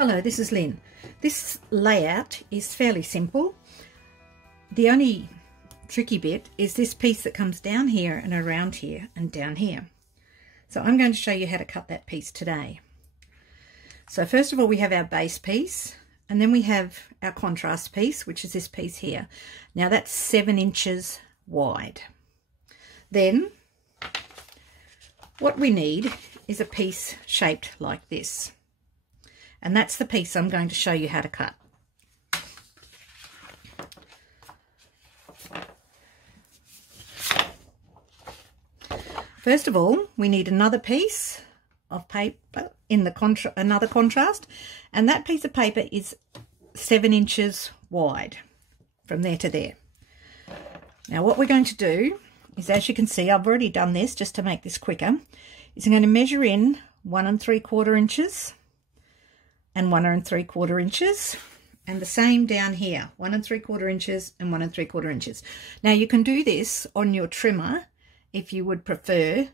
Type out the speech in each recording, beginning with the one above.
Hello, this is Lynn. This layout is fairly simple. The only tricky bit is this piece that comes down here and around here and down here. So I'm going to show you how to cut that piece today. So first of all, we have our base piece, and then we have our contrast piece, which is this piece here. Now that's 7 inches wide. Then what we need is a piece shaped like this. And that's the piece I'm going to show you how to cut. First of all, we need another piece of paper in the another contrast, and that piece of paper is 7 inches wide from there to there. Now what we're going to do is, as you can see, I've already done this just to make this quicker, is I'm going to measure in 1 3/4 inches and 1 3/4 inches, and the same down here, 1 3/4 inches and 1 3/4 inches. Now you can do this on your trimmer if you would prefer.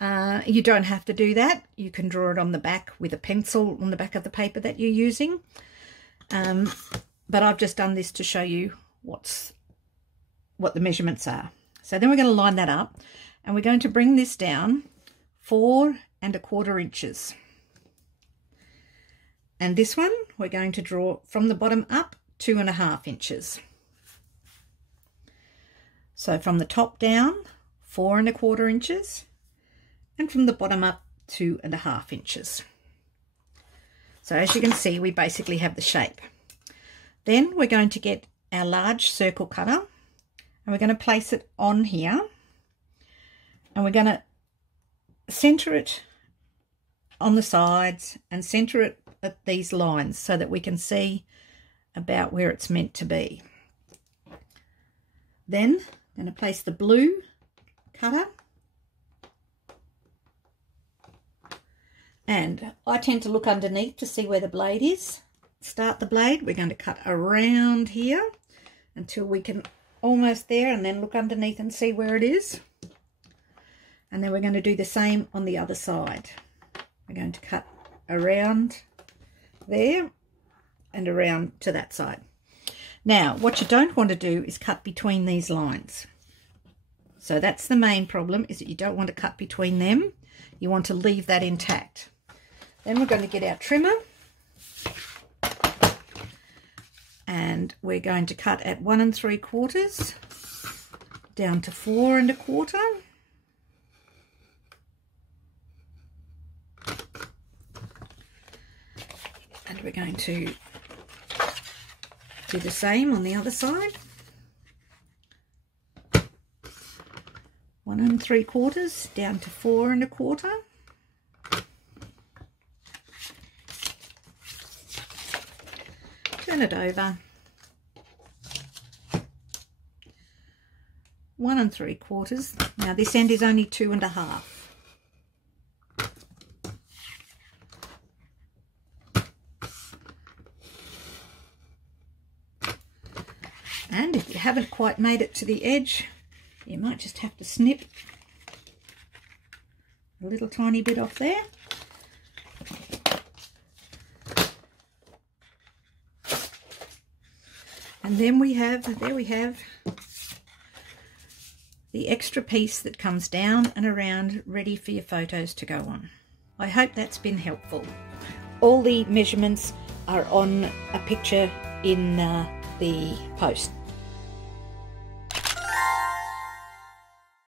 You don't have to do that. You can draw it on the back with a pencil on the back of the paper that you're using. But I've just done this to show you what the measurements are. So then we're going to line that up, and we're going to bring this down 4 1/4 inches. And this one we're going to draw from the bottom up 2 1/2 inches. So from the top down 4 1/4 inches, and from the bottom up 2 1/2 inches. So as you can see, we basically have the shape. Then we're going to get our large circle cutter, and we're going to place it on here, and we're going to center it on the sides and center it at these lines so that we can see about where it's meant to be. Then I'm going to place the blue cutter, and I tend to look underneath to see where the blade is. Start the blade, we're going to cut around here until we can almost there, and then look underneath and see where it is. And then we're going to do the same on the other side. We're going to cut around there and around to that side. Now what you don't want to do is cut between these lines. So that's the main problem, is that you don't want to cut between them. You want to leave that intact. Then we're going to get our trimmer, and we're going to cut at 1 3/4 down to 4 1/4. And we're going to do the same on the other side. 1 3/4 down to 4 1/4. Turn it over. 1 3/4. Now this end is only 2 1/2. And if you haven't quite made it to the edge, you might just have to snip a little tiny bit off there. And then there we have the extra piece that comes down and around, ready for your photos to go on. I hope that's been helpful. All the measurements are on a picture in the post.